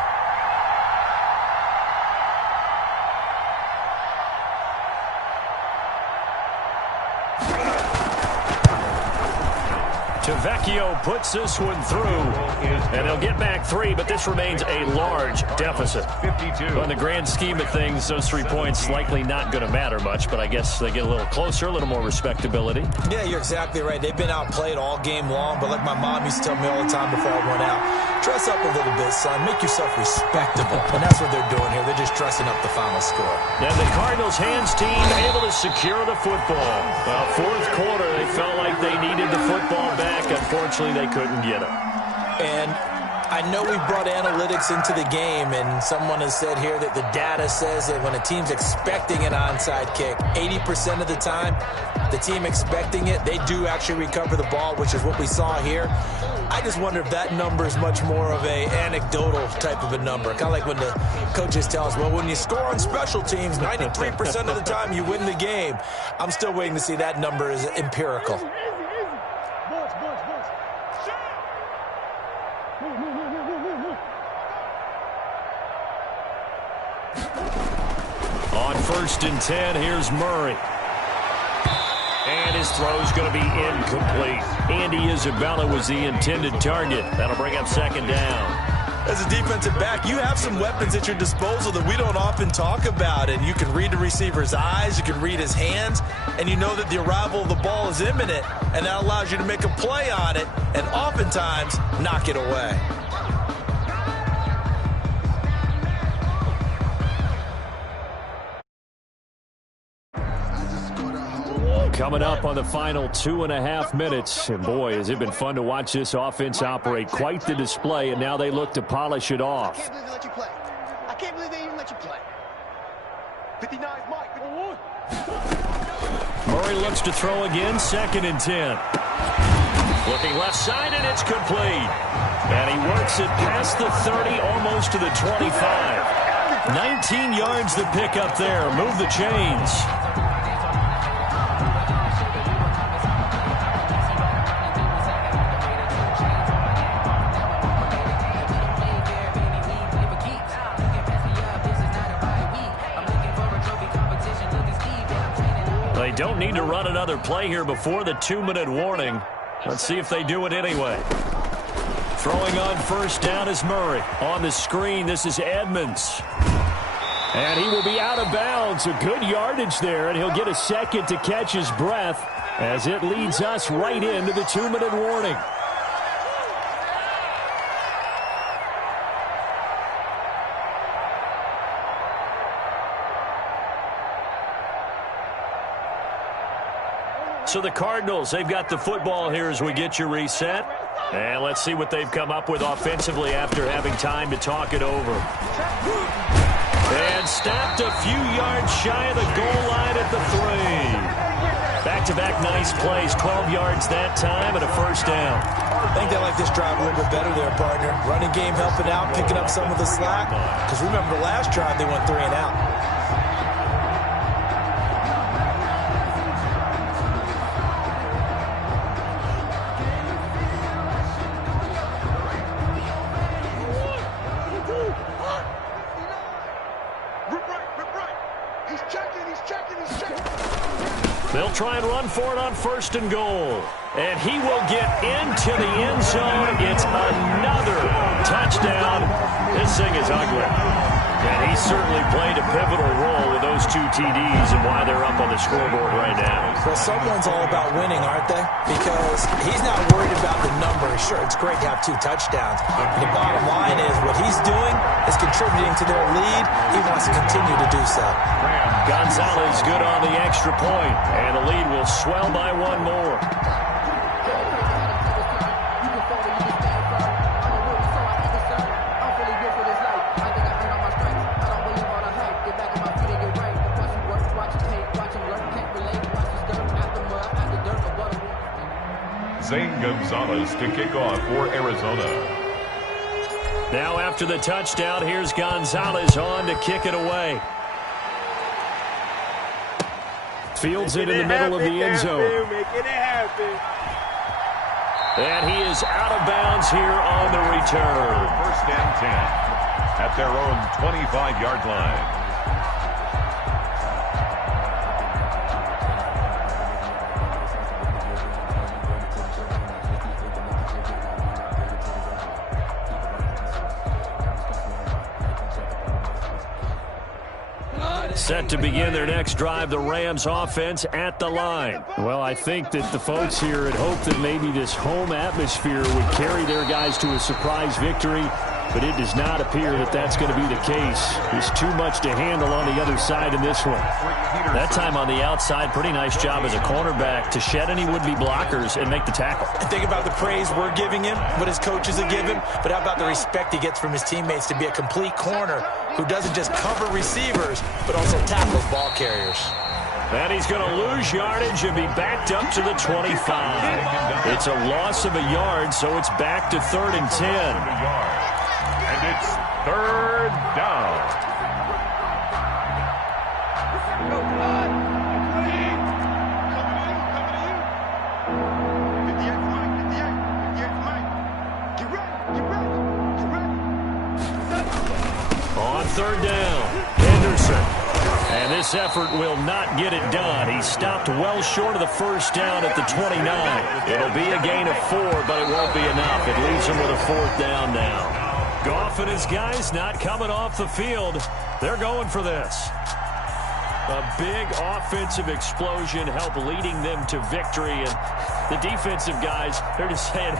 Tavecchio puts this one through, and they'll get back 3, but this remains a large deficit. 52. Well, in the grand scheme of things, those 3 points likely not going to matter much, but I guess they get a little closer, a little more respectability. Yeah, you're exactly right. They've been outplayed all game long, but like my mom used to tell me all the time before I went out, dress up a little bit, son. Make yourself respectable. And that's what they're doing here. They're just dressing up the final score. And the Cardinals' hands team able to secure the football. Well, 4th quarter, they felt like they needed the football back. Unfortunately, they couldn't get it. And I know we brought analytics into the game, and someone has said here that the data says that when a team's expecting an onside kick, 80% of the time, the team expecting it, they do actually recover the ball, which is what we saw here. I just wonder if that number is much more of a anecdotal type of a number. Kind of like when the coaches tell us, well, when you score on special teams, 93% of the time you win the game. I'm still waiting to see that number is empirical. 1st and 10. Here's Murray. And his throw's going to be incomplete. Andy Isabella was the intended target. That'll bring up 2nd down. As a defensive back, you have some weapons at your disposal that we don't often talk about. And you can read the receiver's eyes, you can read his hands, and you know that the arrival of the ball is imminent, and that allows you to make a play on it and oftentimes knock it away. Coming up on the final 2.5 minutes. And boy, has it been fun to watch this offense operate. Quite the display, and now they look to polish it off. I can't believe they let you play. I can't believe they even let you play. 59 is Mike. Murray looks to throw again, 2nd and 10. Looking left side, and it's complete. And he works it past the 30, almost to the 25. 19 yards to pick up there. Move the chains. They don't need to run another play here before the 2-minute warning. Let's see if they do it anyway. Throwing on 1st down is Murray. On the screen, this is Edmonds. And he will be out of bounds. A good yardage there, and he'll get a second to catch his breath as it leads us right into the 2-minute warning. So the Cardinals, they've got the football here as we get you reset. And let's see what they've come up with offensively after having time to talk it over. And stopped a few yards shy of the goal line at the 3. Back-to-back nice plays, 12 yards that time and a 1st down. I think they like this drive a little bit better there, partner. Running game helping out, picking up some of the slack. Because remember the last drive, they went 3 and out. They'll try and run for it on 1st and goal. And he will get into the end zone. It's another touchdown. This thing is ugly. And he certainly played a pivotal role with those 2 TDs and why they're up on the scoreboard right now. Well, someone's all about winning, aren't they? Because he's not worried about the numbers. Sure, it's great to have 2 touchdowns. But the bottom line is what he's doing is contributing to their lead. He wants to continue to do so. Gonzalez good on the extra point, and the lead will swell by 1 more. Zane Gonzalez to kick off for Arizona. Now after the touchdown, here's Gonzalez on to kick it away. Fields it in the middle of the end zone. And he is out of bounds here on the return. 1st and 10 at their own 25-yard line. Set to begin their next drive, the Rams offense at the line. Well, I think that the folks here had hoped that maybe this home atmosphere would carry their guys to a surprise victory, but it does not appear that that's going to be the case. There's too much to handle on the other side in this one. That time on the outside, pretty nice job as a cornerback to shed any would-be blockers and make the tackle. And think about the praise we're giving him, what his coaches are giving, but how about the respect he gets from his teammates to be a complete corner who doesn't just cover receivers, but also tackles ball carriers. And he's going to lose yardage and be backed up to the 25. It's a loss of a yard, so it's back to 3rd and 10. And it's 3rd down. On 3rd down, Henderson And this effort will not get it done. He stopped well short of the first down at the 29. It'll be a gain of 4, but it won't be enough. It leaves him with a 4th down now. Goff and his guys not coming off the field. They're going for this. A big offensive explosion helped leading them to victory. And the defensive guys, they're just saying,